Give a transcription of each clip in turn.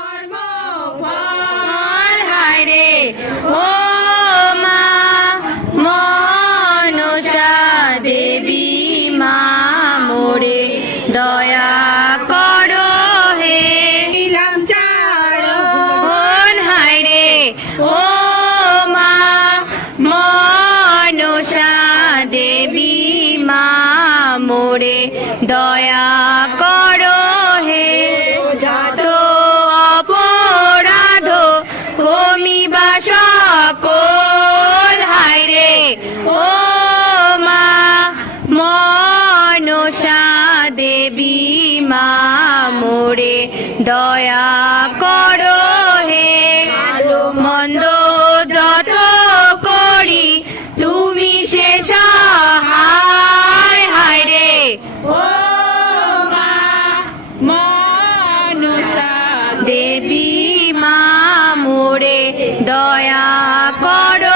karma. দয়া করো হে। মন্দ যত করি তুমি সে হায় রে। মনসা দেবী মা মোরে দয়া করো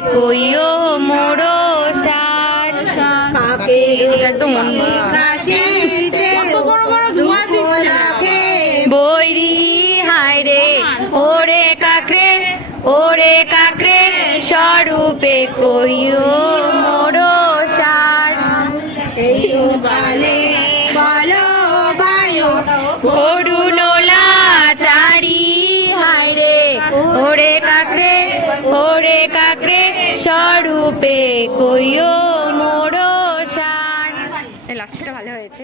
কইও মোড়ো সার। দুঃখ বৈরি হায় রে। ওরে কাকরে ওরে কাকরে স্বরূপে কইও স্বরূপে কইও মোড়ো সার লাস্টটা ভালো হয়েছে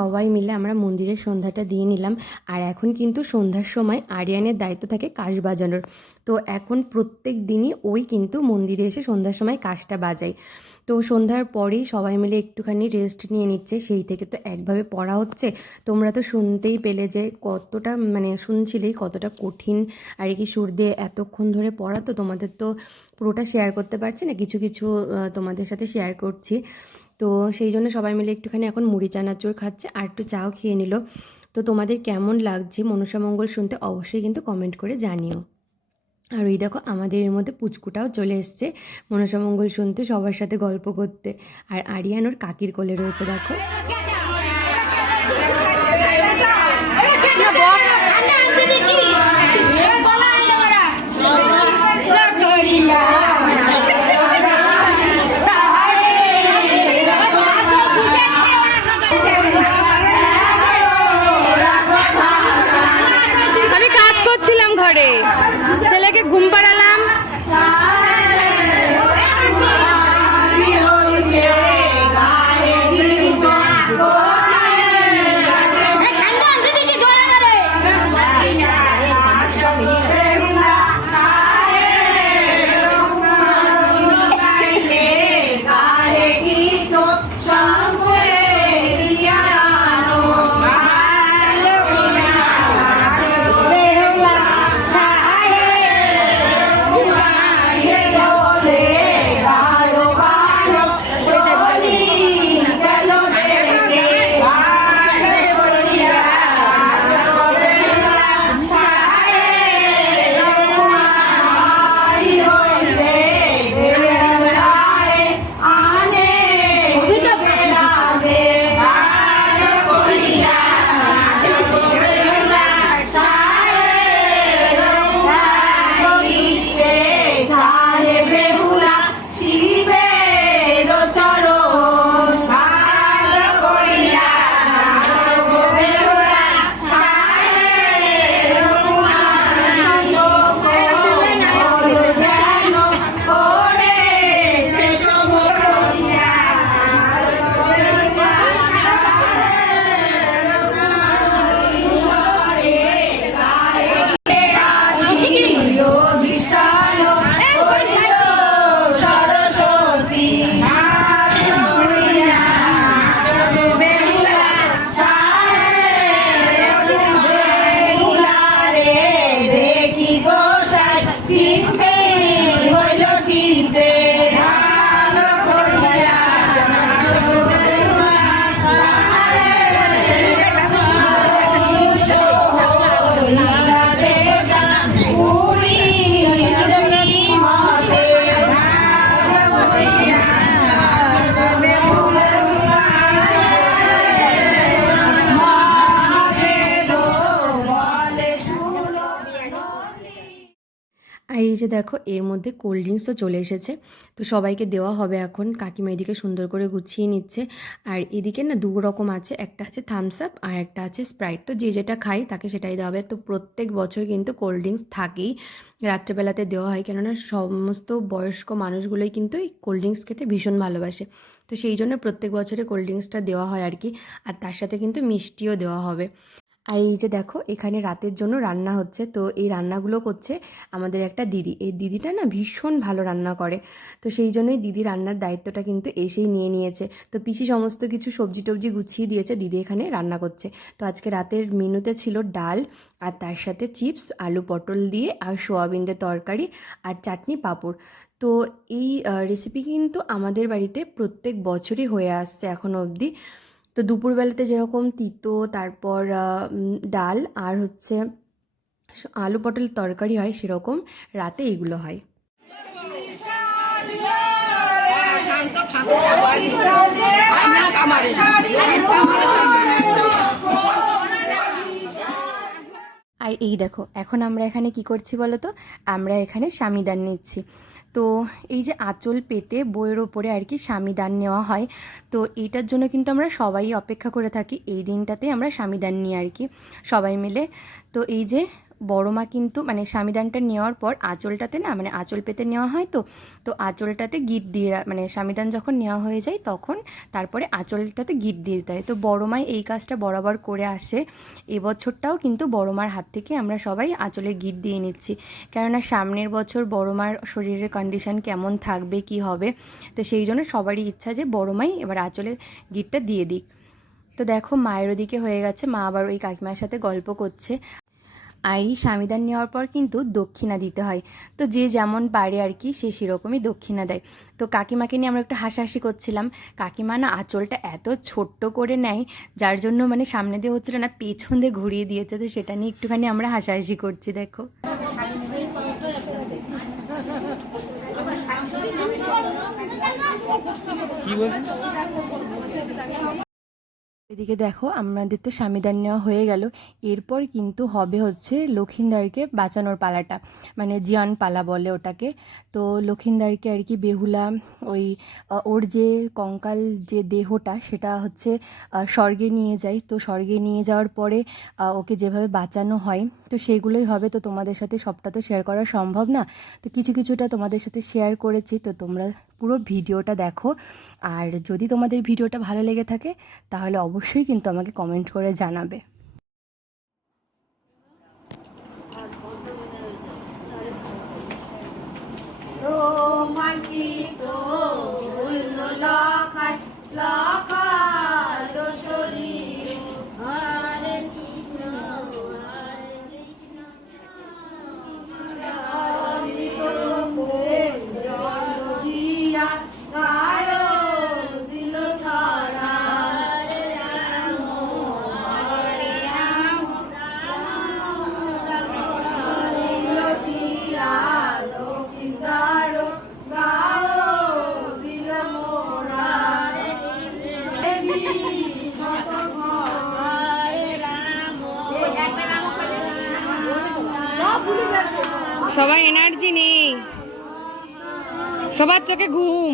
সবাই মিলে আমরা মন্দিরের সন্ধ্যাটা দিয়ে নিলাম। আর এখন কিন্তু সন্ধ্যার সময় আরিয়ানের দায়িত্ব থাকে কাশ বাজানোর। তো এখন প্রত্যেক দিনই ওই কিন্তু মন্দিরে এসে সন্ধ্যার সময় কাশটা বাজায়। তো সন্ধ্যার পরেই সবাই মিলে একটুখানি রেস্ট নিয়ে নিচ্ছে। সেই থেকে তো একভাবে পড়া হচ্ছে। তোমরা তো শুনতেই পেলে যে কতটা মানে শুনছিলেই কতটা কঠিন। আর কি সুর দিয়ে এতক্ষণ ধরে পড়া তো তোমাদের তো পুরোটা শেয়ার করতে পারছি না। কিছু কিছু তোমাদের সাথে শেয়ার করছি। তো সেই জন্য সবাই মিলে একটুখানি এখন মুড়ি চানাচুর খাচ্ছে আর একটু চাও খেয়ে নিল তো তোমাদের কেমন লাগছে মনসামঙ্গল শুনতে অবশ্যই কিন্তু কমেন্ট করে জানিও আর ওই দেখো আমাদের এর মধ্যে পুচকুটাও চলে এসছে মনসামঙ্গল শুনতে সবার সাথে গল্প করতে আর আরিয়ান ওর কাকির কোলে রয়েছে দেখো যে দেখো, এর মধ্যে কোল্ড ড্রিঙ্কসও চলে এসেছে। তো সবাইকে দেওয়া হবে এখন। কাকিমা এদিকে সুন্দর করে গুছিয়ে নিচ্ছে। আর এদিকে না দু রকম আছে। একটা আছে থামস আপ আর একটা আছে স্প্রাইট তো যে যেটা খাই তাকে সেটাই দেওয়া হবে। তো প্রত্যেক বছর কিন্তু কোল্ড ড্রিঙ্কস থাকেই। রাত্রেবেলাতে দেওয়া হয়। কেননা সমস্ত বয়স্ক মানুষগুলোই কিন্তু এই কোল্ড ড্রিঙ্কস খেতে ভীষণ ভালোবাসে। তো সেই জন্য প্রত্যেক বছরে কোল্ড ড্রিঙ্কসটা দেওয়া হয় আর কি। আর তার সাথে কিন্তু মিষ্টিও দেওয়া হবে। আর এই যে দেখো, এখানে রাতের জন্য রান্না হচ্ছে। তো এই রান্নাগুলো করছে আমাদের একটা দিদি। এই দিদিটা না ভীষণ ভালো রান্না করে। তো সেই জন্যই দিদি রান্নার দায়িত্বটা কিন্তু এসেই নিয়ে নিয়েছে। তো পিসি সমস্ত কিছু সবজি টবজি গুছিয়ে দিয়েছে, দিদি এখানে রান্না করছে। তো আজকে রাতের মেনুতে ছিল ডাল, আর তার সাথে চিপস, আলু পটল দিয়ে, আর সোয়াবিন দিয়ে তরকারি, আর চাটনি পাঁপড়। তো এই রেসিপি কিন্তু আমাদের বাড়িতে প্রত্যেক বছরই হয়ে আসছে এখনও অবধি। তো দুপুরবেলাতে যেরকম তিতো, তারপর ডাল আর হচ্ছে আলু পটল তরকারি হয় সেরকম, রাতে এগুলো হয়। আর এই দেখো, এখন আমরা এখানে কি করছি বলো তো আমরা এখানে স্বামীদান নিচ্ছি। তো এই যে আঁচল পেতে বইয়ের ওপরে আর কি স্বামীদান নেওয়া হয়, তো এইটার জন্য কিন্তু আমরা সবাই অপেক্ষা করে থাকি। এই দিনটাতে আমরা স্বামীদান নিই আর কি সবাই মিলে। তো এই যে বড় মা কিন্তু মানে স্বামীদানটা নেওয়ার পর আঁচলটাতে না মানে আঁচল পেতে নেওয়া হয় তো তো আঁচলটাতে গিট দিয়ে মানে স্বামীদান যখন নেওয়া হয়ে যায় তখন তারপরে আঁচলটাতে গিট দিয়ে দিতে হয়। তো বড় মাই এই কাজটা বরাবর করে আসে। এবছরটাও কিন্তু বড় মার হাত থেকে আমরা সবাই আঁচলে গিট দিয়ে নিচ্ছি। কেননা সামনের বছর বড় মার শরীরের কন্ডিশন কেমন থাকবে, কি হবে, তো সেই জন্য সবারই ইচ্ছা যে বড় মাই এবার আঁচলে গিটটা দিয়ে দিক। তো দেখো, মায়ের ওদিকে হয়ে গেছে, মা আবার ওই কাকিমার সাথে গল্প করছে। আর এই স্বামীদান নেওয়ার পর কিন্তু দক্ষিণা দিতে হয়। তো যে যেমন পারে আর কি, সে সেরকমই দক্ষিণা দেয়। তো কাকিমাকে নিয়ে আমরা একটু হাসাহাসি করছিলাম। কাকিমা না আঁচলটা এত ছোট্ট করে নেয়, যার জন্য মানে সামনে দিয়ে হচ্ছিল না, পেছন দিয়ে ঘুরিয়ে দিয়েছে। তো সেটা নিয়ে একটুখানি আমরা হাসাহাসি করছি, দেখো। কি বলছিস এদিকে দেখো, আমাদের তো স্বামীদান নেওয়া হয়ে গেল। এরপর কিন্তু হবে হচ্ছে লক্ষিন্দারকে বাঁচানোর পালাটা মানে জিয়ান পালা বলে ওটাকে। তো লক্ষিন্দারকে আর কি বেহুলা, ওই ওর যে কঙ্কাল যে দেহটা, সেটা হচ্ছে স্বর্গে নিয়ে যায়। তো স্বর্গে নিয়ে যাওয়ার পরে ওকে যেভাবে বাঁচানো হয়, তো সেগুলোই হবে। তো তোমাদের সাথে সবটা তো শেয়ার করা সম্ভব না। তো কিছু, কিছুটা তোমাদের সাথে শেয়ার করেছি। তো তোমরা পুরো ভিডিওটা দেখো। আর যদি তোমাদের ভিডিওটা ভালো লেগে থাকে, তাহলে অবশ্যই কিন্তু আমাকে কমেন্ট করে জানাবে। রোমাঞ্চিত লখার সবার চোখে ঘুম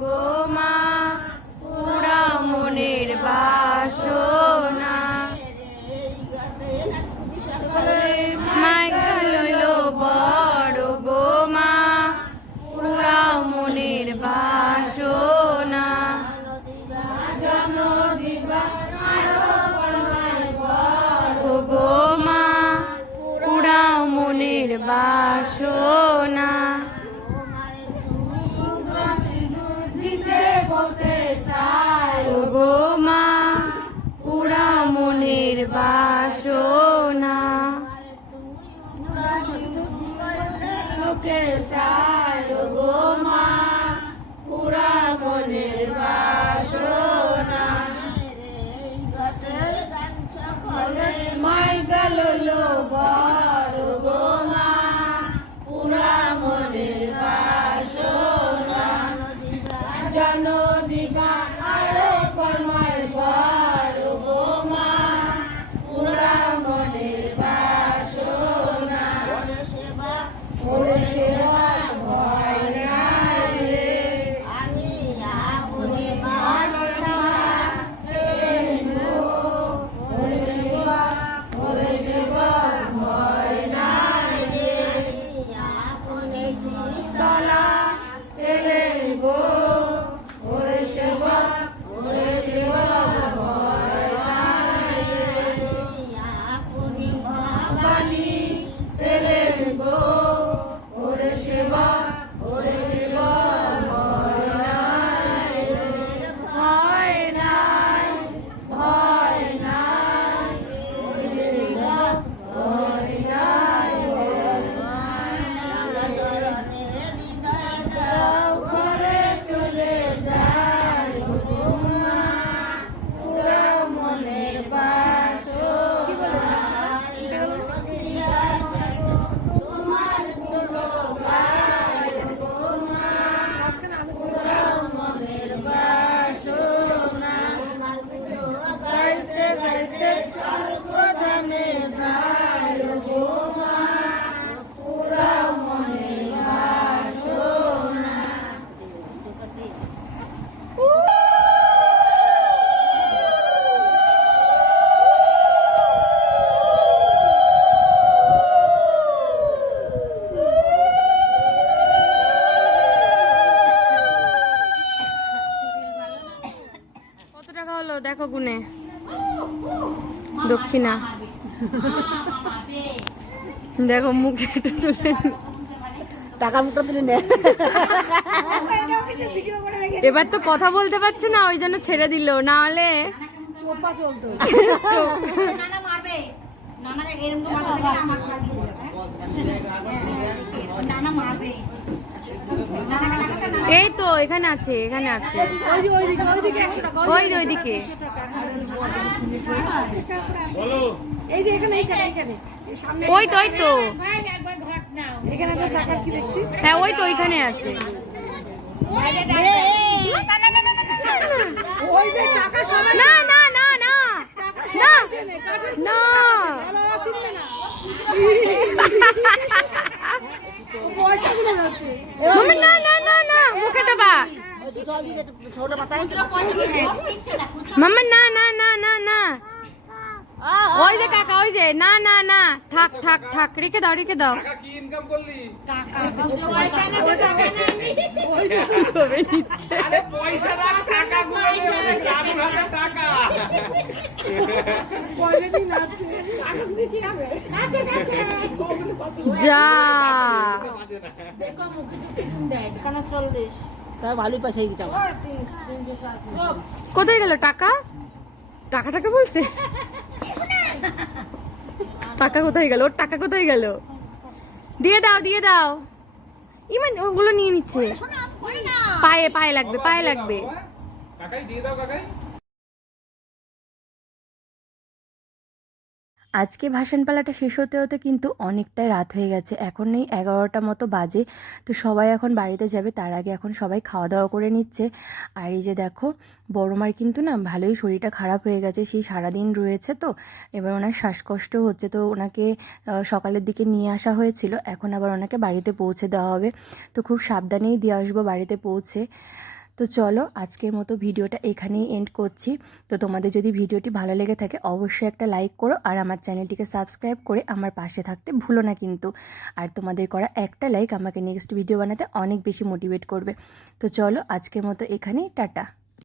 গো পুরা মনের বাসনা। গুনে দক্ষিণা। দেখো মুখে তুলে টাকা মুখটা তুলে নে। এবার তো কথা বলতে পারছে না ওই জন্য ছেড়ে দিল। না হলে চোপা চলতো। এই তো এখানে আছে এখানে আছে। ওই ওইদিকে এই যে এখানে এইখানে এইখানে ওই তো ওই তো এখানে তো টাকা কি দেখছি হ্যাঁ ওই তো ওইখানে আছে ওই যে টাকা সবাই না না না না না না না পয়সাগুলো যাচ্ছে মাম্মা, না না না না মুখে দেবা মাম্মা না না না না না। ওই যে কাকা ওই যে না না না। থাক থাক থাক রেখে দাও রেখে দাও। টাকা কি পয়সা কোথায় গেল টাকা? টাকা টাকা বলছে? টাকা কোথায় গেল? ওর টাকা কোথায় গেল? দিয়ে দাও দিয়ে দাও। ইমান ওগুলো নিয়ে নিচ্ছে। পায়ে পায়ে লাগবে পায়ে লাগবে। কাকাই দিয়ে দাও কাকাই। আজকে ভাসানপালাটা শেষ হতে হতে কিন্তু অনেকটাই রাত হয়ে গেছে। এখন এই এগারোটা মতো বাজে, তো সবাই এখন বাড়িতে যাবে, তার আগে এখন সবাই খাওয়া দাওয়া করে নিচ্ছে। আর এই যে দেখো, বড়মার কিন্তু না ভালোই শরীরটা খারাপ হয়ে গেছে সেই সারাদিন রয়েছে তো, এবার ওনার শ্বাসকষ্ট হচ্ছে, তো ওনাকে সকালের দিকে নিয়ে আসা হয়েছিল, এখন আবার ওনাকে বাড়িতে পৌঁছে দেওয়া হবে। তো খুব সাবধানেই দিয়ে আসব বাড়িতে পৌঁছে। তো চলো আজকের মতো ভিডিওটা এখানেই এন্ড করছি। তো তোমাদের যদি ভিডিওটি ভালো লেগে থাকে, অবশ্যই একটা লাইক করো আর আমার চ্যানেলটিকে সাবস্ক্রাইব করে আমার পাশে থাকতে ভুলো না কিন্তু। আর তোমাদের করা একটা লাইক আমাকে নেক্সট ভিডিও বানাতে অনেক বেশি মোটিভেট করবে। তো চলো আজকের মতো এখানেই, টাটা।